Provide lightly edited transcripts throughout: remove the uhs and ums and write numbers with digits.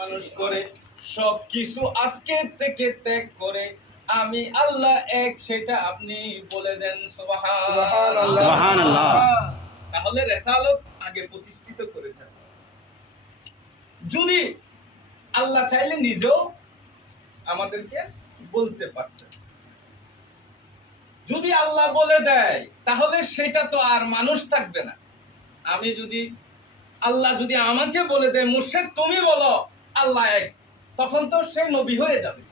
মানুষ করে সবকিছু আজকে থেকে ত্যাগ করে আমি আল্লাহ এক, সেটা আপনি বলে দেন সুবহানাল্লাহ। সুবহানাল্লাহ। তাহলে রিসালাত আগে প্রতিষ্ঠিত করেছেন। যদি আল্লাহ চাইলে নিজেও আমাদেরকে বলতে পারতেন। যদি আল্লাহ বলে দেয় তাহলে সেটা তো আর মানুষ থাকবে না। আমি যদি আল্লাহ যদি আমাকে বলে দেয় মুর্শিদ তুমি বলো আল্লাহ এক, তখন তো সে নবী হয়ে যাবে।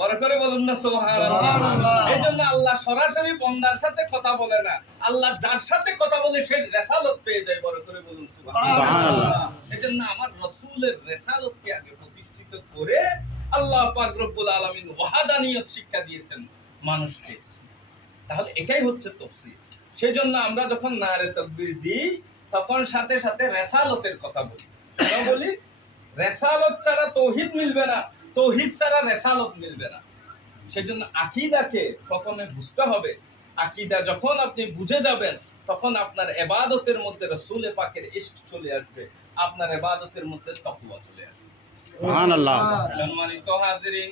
বড় করে বলুন না সুবহানাল্লাহ। এইজন্য আল্লাহ সরাসরি বান্দার সাথে কথা বলে না, আল্লাহ যার সাথে কথা বলে সে রিসালাত পেয়ে যায়। বড় করে বলুন সুবহানাল্লাহ। এইজন্য আমার রাসূলের রিসালাতকে আগে প্রতিষ্ঠিত করে আল্লাহ পাক রব্বুল আলামিন ওয়াহদানিয়ত শিক্ষা দিয়েছেন মানুষকে। তাহলে এটাই হচ্ছে তাফসীর। সেজন্য আমরা যখন নারে তাকবীর দিই তখন সাথে সাথে রিসালাতের কথা বলি। কেন বলি? রিসালাত ছাড়া তাওহীদ মিলবে না, তাওহীদ ছাড়া রিসালাত মিলবে না। সেজন্য আকীদাকে প্রথমে বুঝতে হবে। আকীদা যখন আপনি বুঝে যাবেন তখন আপনার ইবাদতের মধ্যে রাসূল পাকের ইশক চলে আসবে, আপনার ইবাদতের মধ্যে তাকওয়া চলে আসবে। সুবহানাল্লাহ। সম্মানিত হাজিরিন,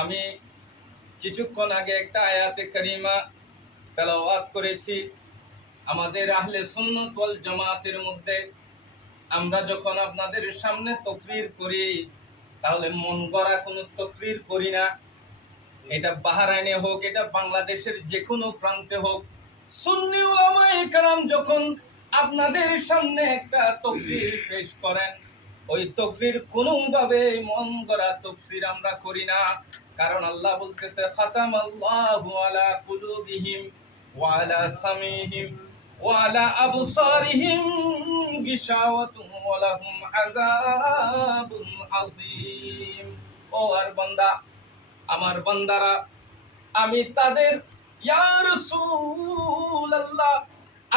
আমি কিছুক্ষণ আগে একটা আয়াতে কারিমা তেলাওয়াত করেছি। আমাদের আহলে সুন্নাত ওয়াল জামাতের মধ্যে আমরা যখন আপনাদের সামনে তাকরীর করি তাহলে মন গড়া কোনো তাকরীর করি না। এটা বাহরাইনে হোক, এটা বাংলাদেশের যে কোনো প্রান্তে হোক, সুন্নি উলামায়ে কেরাম যখন আপনাদের সামনে একটা তাকরীর পেশ করেন, ওই তাকরীর কোনোভাবে মন গড়া তাফসীর আমরা করি না। কারণ আল্লাহ বলতেছে খাতামাল্লাহু আলা কুলুবিহিম ওয়া আলা সামিহিম ওয়া আলা আবসারিহিম গিশাওয়াতুন ওয়া লাহুম আযাবুন আযীম। ও আর বান্দা, আমার বান্দারা, আমি তাদের, ইয়া রাসূলুল্লাহ,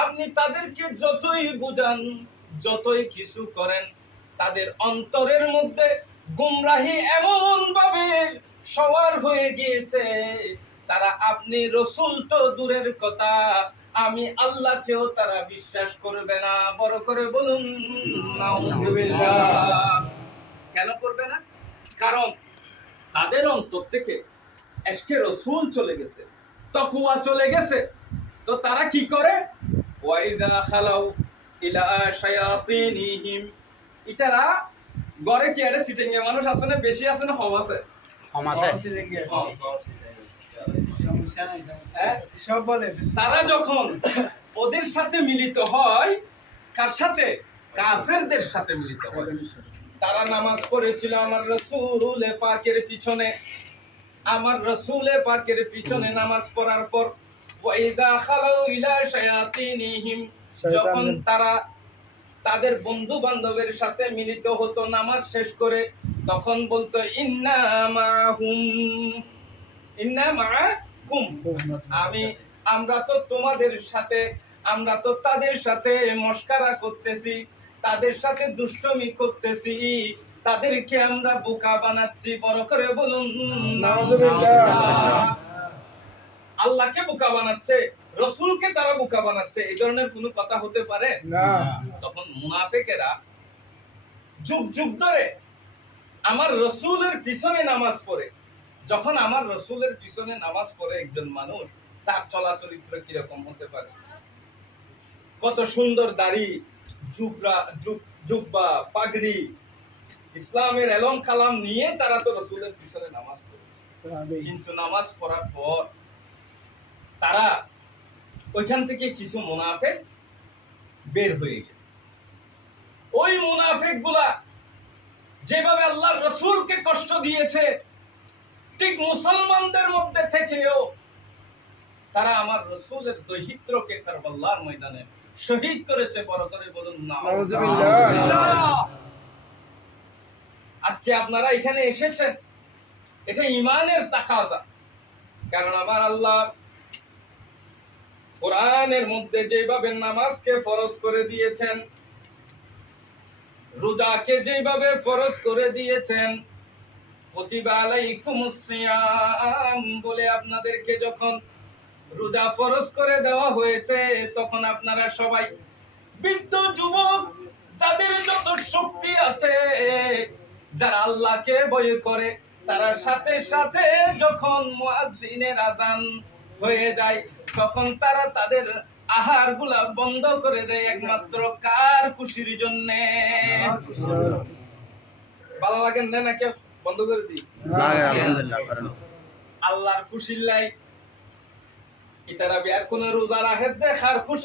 আপনি তাদেরকে যতই বুঝান, যতই কিছু করেন, তাদের অন্তরের মধ্যে গুমরাহি এমন ভাবে সওয়ার হয়ে গিয়েছে, তারা আপনি রাসূল তো দূরের কথা, আমি আল্লাহকেও তারা বিশ্বাস করবে না। বড় করে বলুন নাউযুবিল্লাহ। কেন করবে না? কারণ তাদের অন্তর থেকে এশকে রাসূল চলে গেছে, তাকওয়া চলে গেছে। তো তারা কি করে? ওয়াইজা খালাউ ইলা শায়াতিনিহিম, ইতারা গরে কি আরে সিটিং এ মানুষ আছে না, বেশি আছে না কম আছে? কম আছে। সব বলে। তারা যখন ওদের সাথে মিলিত হয়, কার সাথে? কাফেরদের সাথে মিলিত হয়। তারা নামাজ পড়েছিল আমার রাসূল পাকের পিছনে, আমার রাসূল পাকের পিছনে নামাজ পড়ার পর ওয়াইদা খালাউ ইলা শায়াতিনিহিম, যখন তারা তাদের বন্ধু বান্ধবের সাথে মিলিত হতো নামাজ শেষ করে, তখন বলতো ইন্না মাআকুম, আমরা তো তোমাদের সাথে, আমরা তো তাদের সাথে মশকারা করতেছি, তাদের সাথে দুষ্টমি করতেছি, তাদেরকে আমরা বোকা বানাচ্ছি। বড় করে বলুন নাউযুবিল্লাহ। আল্লাহকে বোকা বানাচ্ছে, রাসূলকে তারা বোকা বানাচ্ছে, এই ধরনের কোনো কথা হতে পারে না। তখন মুনাফিকেরা যুগ যুগ ধরে আমার রাসূলের পিছনে নামাজ পড়ে। যখন আমার রাসূলের পিছনে নামাজ পড়ে একজন মানুষ, তার চলাচরিত্র কি রকম হতে পারে? কত সুন্দর দাড়ি, জুব্বা, পাগড়ি, ইসলামের এলম কালাম নিয়ে তারা তো রাসূলের পিছনে নামাজ পড়ে। কিন্তু নামাজ পড়ার পর তারা ওইখান থেকে কিছু মুনাফিক বের হয়ে গেছে। ওই মুনাফিকগুলা যেভাবে আল্লাহর রাসূলকে কষ্ট দিয়েছে, ঠিক মুসলমানদের মধ্যে থেকেও তারা আমার রাসূলের দৈহিত্রকে কারবালার ময়দানে শহীদ করেছে। বড় করে বলুন নাউযুবিল্লাহ। আজকে আপনারা এখানে এসেছেন, এটা ঈমানের তাকাজা। কারণ আমার আল্লাহ কোরআনের মধ্যে যেভাবে নামাজকে ফরজ করে দিয়েছেন, রোজাকে যেভাবে ফরজ করে দিয়েছেন, কুতিবা আলাইকুমুস সিয়াম বলে আপনাদেরকে যখন রোজা ফরজ করে দেওয়া হয়েছে, তখন আপনারা সবাই, বৃদ্ধ যুবক, যাদের যত শক্তি আছে যারা আল্লাহকে ভয় করে তারা সাথে সাথে যখন মুয়াজ্জিনের আজান হয়ে যায় তখন তারা তাদের আহারগুলা বন্ধ করে দেয় একমাত্র কার খুশির জন্য। ভালো লাগেন না নাকি বন্ধ করে দিই? আলহামদুলিল্লাহ কারণ আল্লাহর খুশির লাই ইতারা বিয়ার কোন রোজা রাখে দেখার খুশি